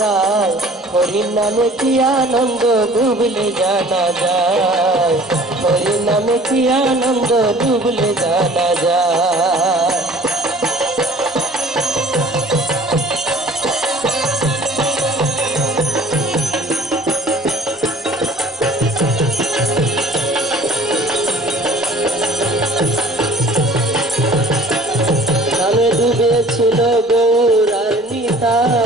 যায়, হরির নামে কি আনন্দ ডুবলে জানা যায়, হরির নামে কি আনন্দ ডুবলে জানা যায়। নামে ডুবেছিল গৌর আর নিতাই,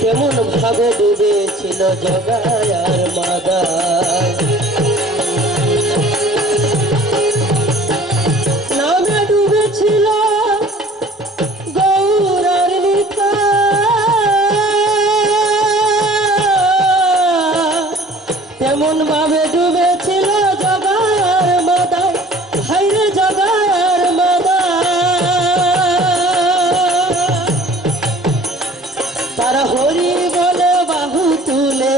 কেমন ভাবে ডুবেছিল জগাই আর মাদাই। নামে ডুবেছিল গৌর আর নিতাই, কেমন ভাবে ডুবেছিল জগাই আর মাদাই, হাইরে জগাই আর মাদাই। তারা হরি বলে বাহু তুলে,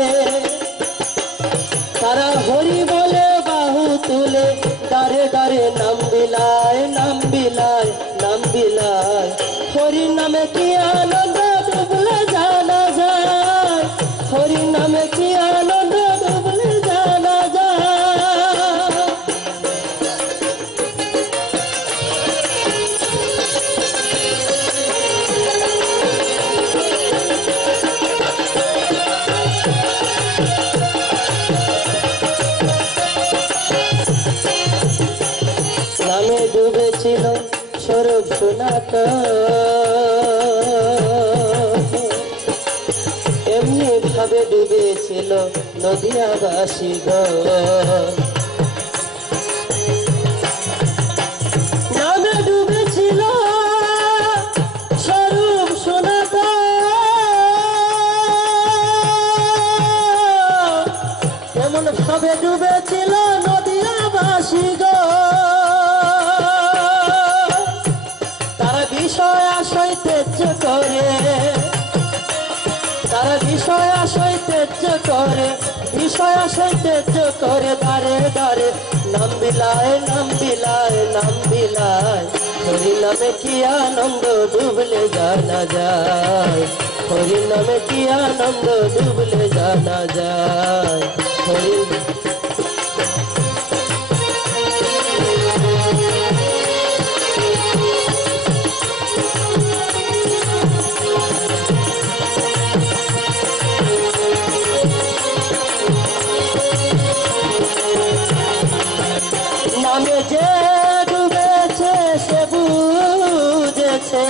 তারা হরি বলে বাহু তুলে, দারে দারে নাম বিলায়, নাম বিলায়, নাম বিলায়। হরির নামে কি আনন্দ ডুবলে জানা যায়, হরির নামে কি আনন্দ ডুবলে জানা যায়। নামে ডুবেছিল স্বরূপ সনাতন, এমনি ভাবে ডুবেছিল নদিয়াবাসীগণ। নামে ডুবেছিল স্বরূপ সনাতন, এমন ভাবে ডুবেছিল নদিয়াবাসীগণ। তারা বিষয় আশয় তেজ করে, তারা বিষয় আশয় তেজ করে, বিষয় আশয় তেজ করে, দারে দারে নাম বিলায়, নাম বিলায়, নাম বিলায়। হরি নামে কি আনন্দ ডুবলে জানা যায়, হরি নামে কি আনন্দ ডুবলে জানা যায়। হরি নামে যে ডুবেছে সে বুঝেছে,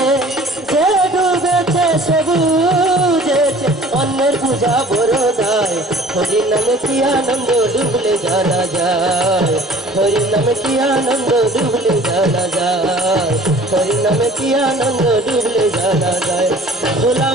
যে ডুবেছে সে বুঝেছে, অন্যের পূজা বড় দায়। হরির নামে কি আনন্দ ডুবলে জানা যায়, হরির নামে কি আনন্দ ডুবলে জানা যায়, হরির নামে কি আনন্দ ডুবলে জানা যায়। ভোলা